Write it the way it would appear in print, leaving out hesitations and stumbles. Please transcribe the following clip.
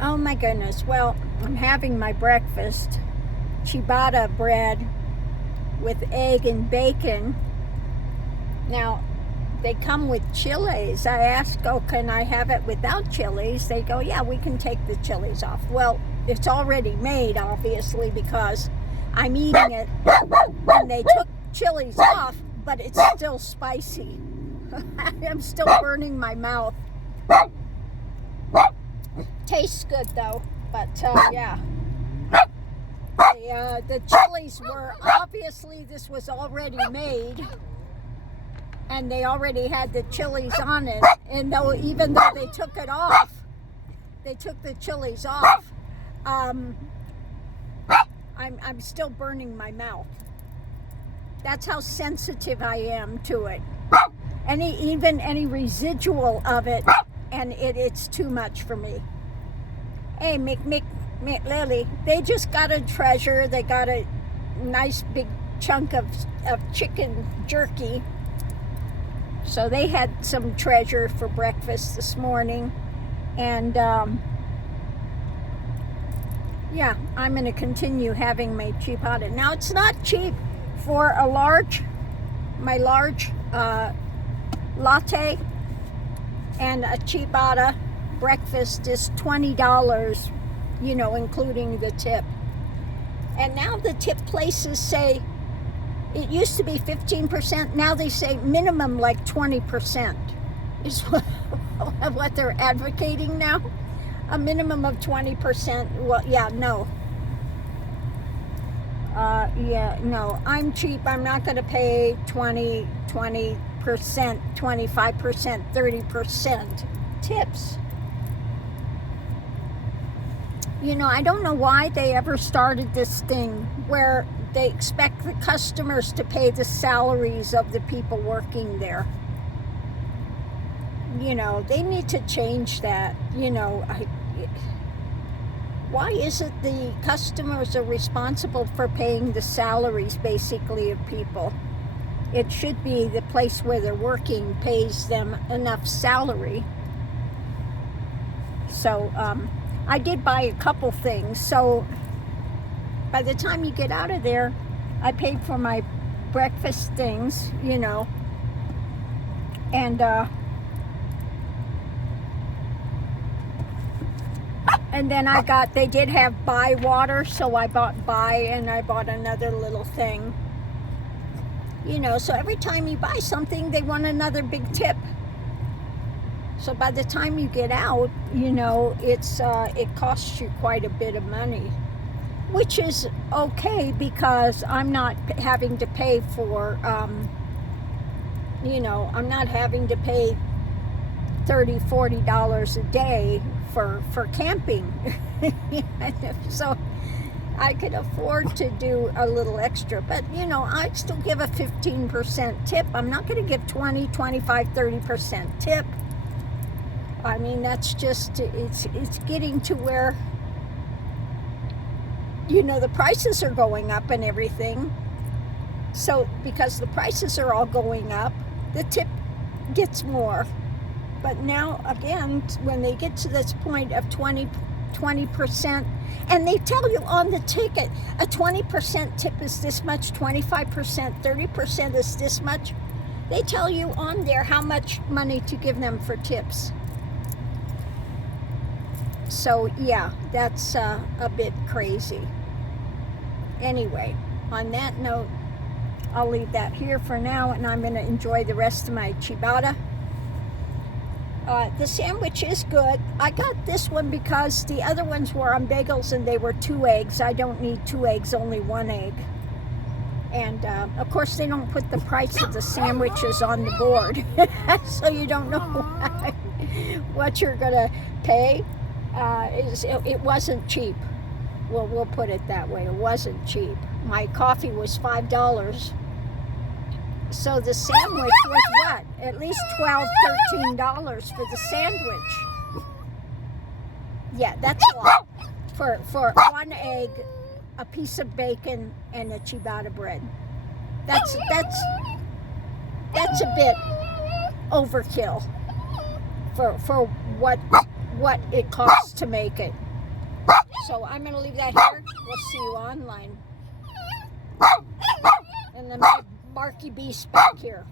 Oh my goodness. Well, I'm having my breakfast. Ciabatta bread with egg and bacon. Now, they come with chilies. I asked, oh, can I have it without chilies? They go, yeah, we can take the chilies off. Well, it's already made, obviously, because I'm eating it and they took chilies off, but it's still spicy. I'm still burning my mouth. Tastes good though, but yeah. The chilies were, obviously this was already made and they already had the chilies on it, and even though they took it off, they took the chilies off, I'm still burning my mouth. That's how sensitive I am to it. Even any residual of it, and it's too much for me. Hey, Lily, they just got a treasure. They got a nice big chunk of chicken jerky. So they had some treasure for breakfast this morning. And yeah, I'm going to continue having my ciabatta. Now, it's not cheap for my large latte and a ciabatta breakfast is $20, including the tip. And now the tip places say, it used to be 15%, now they say minimum like 20% is what they're advocating now. A minimum of 20%. Well, yeah, no. No, I'm cheap. I'm not going to pay 20%, 25%, 30% tips. I don't know why they ever started this thing where they expect the customers to pay the salaries of the people working there. They need to change that. Why is it the customers are responsible for paying the salaries, basically, of people? It should be the place where they're working pays them enough salary. So, I did buy a couple things. So, by the time you get out of there, I paid for my breakfast things, and then they did have buy water, so I bought buy, and I bought another little thing. So every time you buy something, they want another big tip. So by the time you get out, it costs you quite a bit of money, which is okay because I'm not having to pay for, I'm not having to pay $30, $40 a day for camping. So I could afford to do a little extra, but I still give a 15% tip. I'm not going to give 20, 25, 30% tip. I mean, that's just, it's getting to where, the prices are going up and everything. So because the prices are all going up, the tip gets more. But now, again, when they get to this point of 20%, and they tell you on the ticket, a 20% tip is this much, 25%, 30% is this much. They tell you on there how much money to give them for tips. So, yeah, that's a bit crazy. Anyway, on that note, I'll leave that here for now, and I'm going to enjoy the rest of my ciabatta. The sandwich is good. I got this one because the other ones were on bagels and they were 2 eggs. I don't need 2 eggs, only 1 egg. And of course, they don't put the price of the sandwiches on the board, so you don't know what you're going to pay. It wasn't cheap. Well, we'll put it that way. It wasn't cheap. My coffee was $5. So the sandwich was what? At least $12, $13 for the sandwich. Yeah, that's a lot. For 1 egg, a piece of bacon, and a ciabatta bread. That's a bit overkill for what it costs to make it. So I'm going to leave that here. We'll see you online. And then my Marky Beast back here.